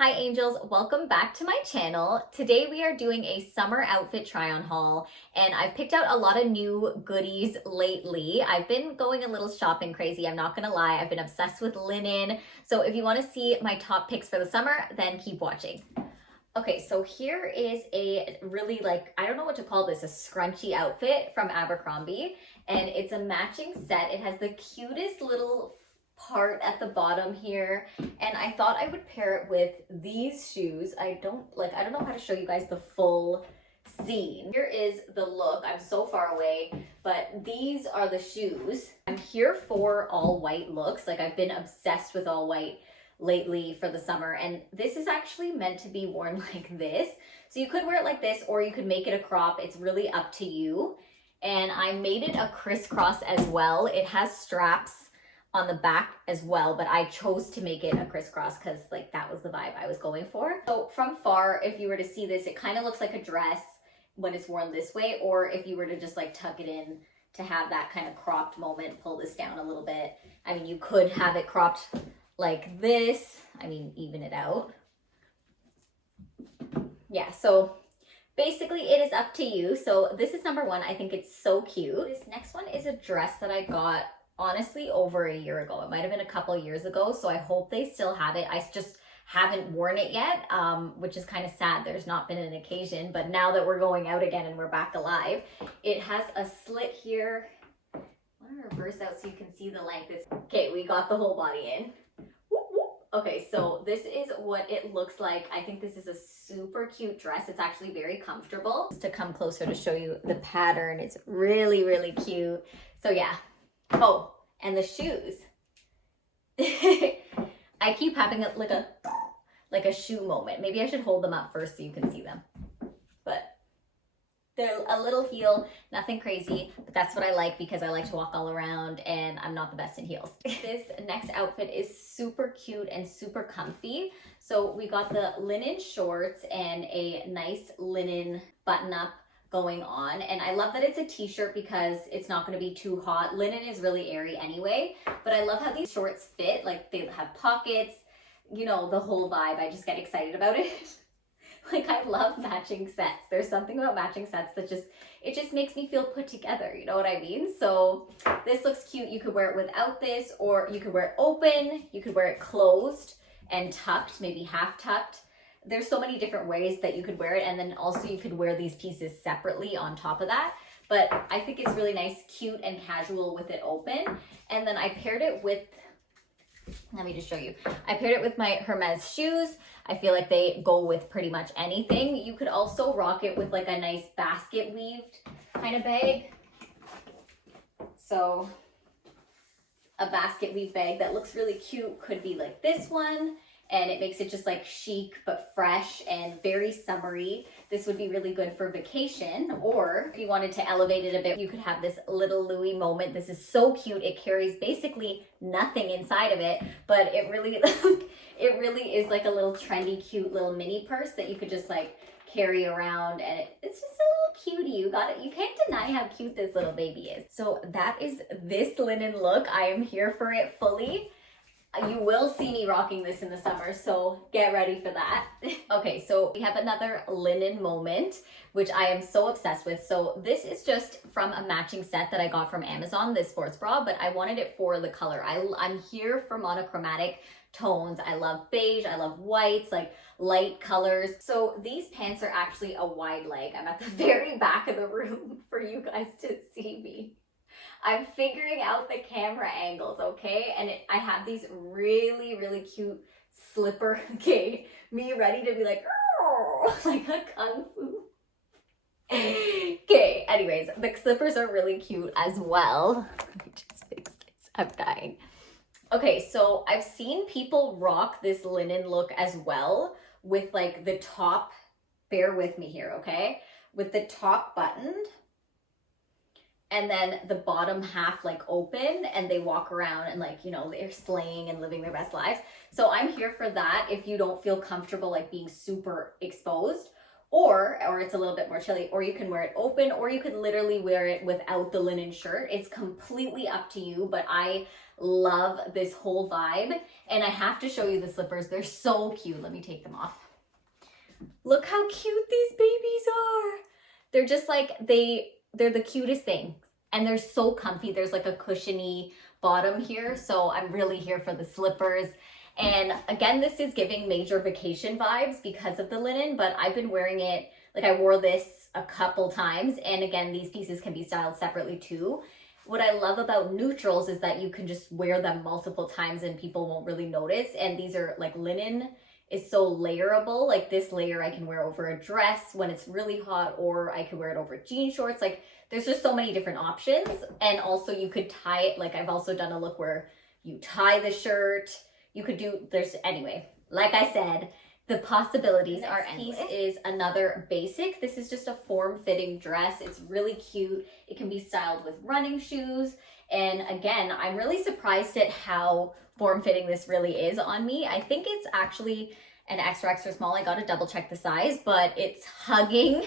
Hi angels, welcome back to my channel. Today we are doing a summer outfit try on haul and I've picked out a lot of new goodies lately. I've been going a little shopping crazy, I'm not gonna lie. I've been obsessed with linen. So if you wanna see my top picks for the summer, then keep watching. Okay, so here is a really I don't know what to call this, a scrunchy outfit from Abercrombie. And it's a matching set. It has the cutest little part at the bottom here, and I thought I would pair it with these shoes. I don't know how to show you guys the full scene. Here is the look. I'm so far away, but these are the shoes. I'm here for all white looks. I've been obsessed with all white lately for the summer, and this is actually meant to be worn like this. So you could wear it like this or you could make it a crop. It's really up to you. And I made it a crisscross as well. It has straps on the back as well, but I chose to make it a crisscross because that was the vibe I was going for. So from far, if you were to see this, it kind of looks like a dress when it's worn this way, or if you were to just tuck it in to have that kind of cropped moment, pull this down a little bit. I mean, you could have it cropped like this. I mean, even it out. Yeah, so basically it is up to you. So this is number one. I think it's so cute. This next one is a dress that I got honestly over a year ago. It might have been a couple years ago, so I hope they still have it. I just haven't worn it yet, which is kind of sad. There's not been an occasion, but now that we're going out again and we're back alive, it has a slit here. I want to reverse out so you can see the length. Okay, we got the whole body in. Whoop, whoop. Okay, so this is what it looks like. I think this is a super cute dress. It's actually very comfortable. Just to come closer to show you the pattern, it's really, really cute. So yeah. Oh, and the shoes. I keep having like a shoe moment. Maybe I should hold them up first so you can see them. But they're a little heel, nothing crazy, but that's what I like because I like to walk all around and I'm not the best in heels. This next outfit is super cute and super comfy. So we got the linen shorts and a nice linen button-up going on, and I love that it's a t-shirt because it's not going to be too hot. Linen is really airy anyway, but I love how these shorts fit. They have pockets, you know, the whole vibe. I just get excited about it. I love matching sets. There's something about matching sets that it just makes me feel put together, you know what I mean? So this looks cute. You could wear it without this, or you could wear it open, you could wear it closed and tucked, maybe half tucked. There's so many different ways that you could wear it, and then also you could wear these pieces separately on top of that. But I think it's really nice, cute, and casual with it open. And then I paired it with, let me just show you. I paired it with my Hermes shoes. I feel like they go with pretty much anything. You could also rock it with a nice basket weaved kind of bag. So a basket weave bag that looks really cute could be like this one. And it makes it just chic but fresh and very summery. This would be really good for vacation, or if you wanted to elevate it a bit, you could have this little Louis moment. This is so cute. It carries basically nothing inside of it, but it really is like a little trendy, cute little mini purse that you could just carry around, and it's just a little cutie. You can't deny how cute this little baby is. So that is this linen look. I am here for it fully. You will see me rocking this in the summer, so get ready for that. Okay, so we have another linen moment, which I am so obsessed with. So this is just from a matching set that I got from Amazon, this sports bra, but I wanted it for the color. I'm here for monochromatic tones. I love beige, I love whites, light colors. So these pants are actually a wide leg. I'm at the very back of the room for you guys to see me. I'm figuring out the camera angles, okay? And I have these really, really cute slipper. Okay, me ready to be like a kung fu. Okay, anyways, the slippers are really cute as well. Let me just fix this, I'm dying. Okay, so I've seen people rock this linen look as well with the top, bear with me here, okay? With the top buttoned, and then the bottom half open, and they walk around and they're slaying and living their best lives. So I'm here for that if you don't feel comfortable being super exposed. or it's a little bit more chilly, or you can wear it open, or you could literally wear it without the linen shirt. It's completely up to you, but I love this whole vibe. And I have to show you the slippers. They're so cute. Let me take them off. Look how cute these babies are. They're just like, they're the cutest thing. And they're so comfy. There's like a cushiony bottom here. So I'm really here for the slippers. And again, this is giving major vacation vibes because of the linen, but I've been wearing it, like I wore this a couple times. And again, these pieces can be styled separately too. What I love about neutrals is that you can just wear them multiple times and people won't really notice. And these are like linen is so layerable. Like this layer I can wear over a dress when it's really hot, or I could wear it over jean shorts. Like there's just so many different options. And also you could tie it. Like I've also done a look where you tie the shirt. You could do, anyway, like I said, the possibilities are endless. This is another basic. This is just a form-fitting dress. It's really cute. It can be styled with running shoes. And again, I'm really surprised at how form-fitting this really is on me. I think it's actually an extra, extra small. I got to double check the size, but it's hugging.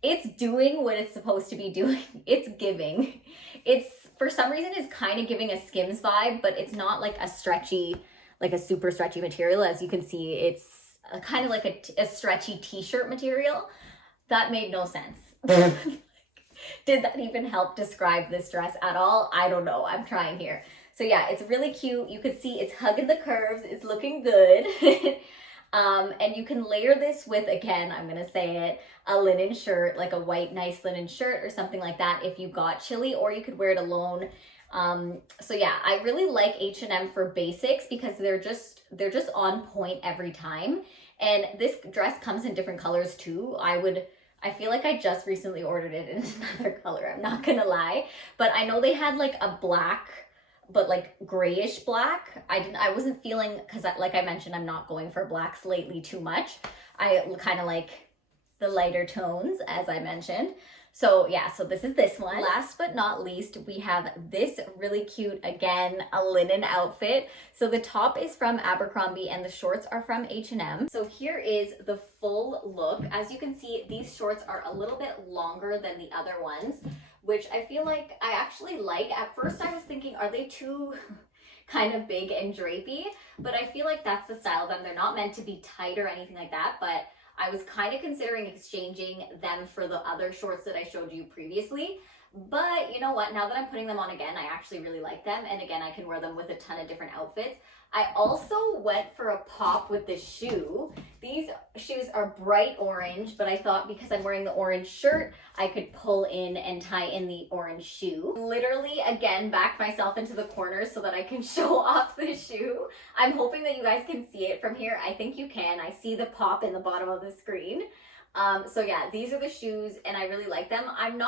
It's doing what it's supposed to be doing. It's giving. It's, for some reason, it's kind of giving a Skims vibe, but it's not like a stretchy, like a super stretchy material. As you can see, it's kind of like a stretchy t-shirt material. That made no sense. Did that even help describe this dress at all? I don't know. I'm trying here. So yeah, it's really cute. You could see it's hugging the curves. It's looking good. And you can layer this with, again, I'm going to say it, a linen shirt, like a white, nice linen shirt or something like that if you got chilly, or you could wear it alone. So yeah, I really like H&M for basics because they're just on point every time. And this dress comes in different colors too. I feel like I just recently ordered it in another color. I'm not gonna lie, but I know they had like a black, but like grayish black. I wasn't feeling, cause like I mentioned, I'm not going for blacks lately too much. I kind of like the lighter tones, as I mentioned. So yeah, so this is this one. Last but not least, we have this really cute, again, a linen outfit. So the top is from Abercrombie and the shorts are from H&M. So here is the full look. As you can see, these shorts are a little bit longer than the other ones, which I feel like I actually like. At first I was thinking, are they too kind of big and drapey? But I feel like that's the style of them. They're not meant to be tight or anything like that, but I was kind of considering exchanging them for the other shorts that I showed you previously. But you know what? Now that I'm putting them on again, I actually really like them. And again, I can wear them with a ton of different outfits. I also went for a pop with the shoe. These shoes are bright orange, but I thought because I'm wearing the orange shirt, I could pull in and tie in the orange shoe. Literally, again, backed myself into the corner so that I can show off the shoe. I'm hoping that you guys can see it from here. I think you can. I see the pop in the bottom of the screen. So yeah, these are the shoes and I really like them. I'm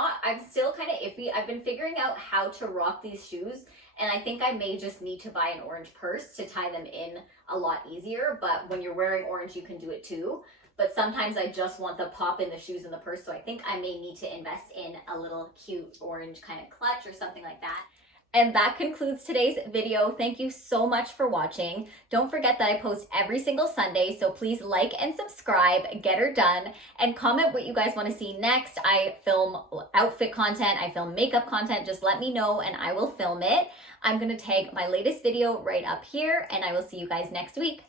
still kind of iffy. I've been figuring out how to rock these shoes, and I think I may just need to buy an orange purse to tie them in a lot easier. But when you're wearing orange, you can do it too. But sometimes I just want the pop in the shoes and the purse. So I think I may need to invest in a little cute orange kind of clutch or something like that. And that concludes today's video. Thank you so much for watching. Don't forget that I post every single Sunday, so please like and subscribe, get her done, and comment what you guys want to see next. I film outfit content, I film makeup content. Just let me know and I will film it. I'm going to tag my latest video right up here, and I will see you guys next week.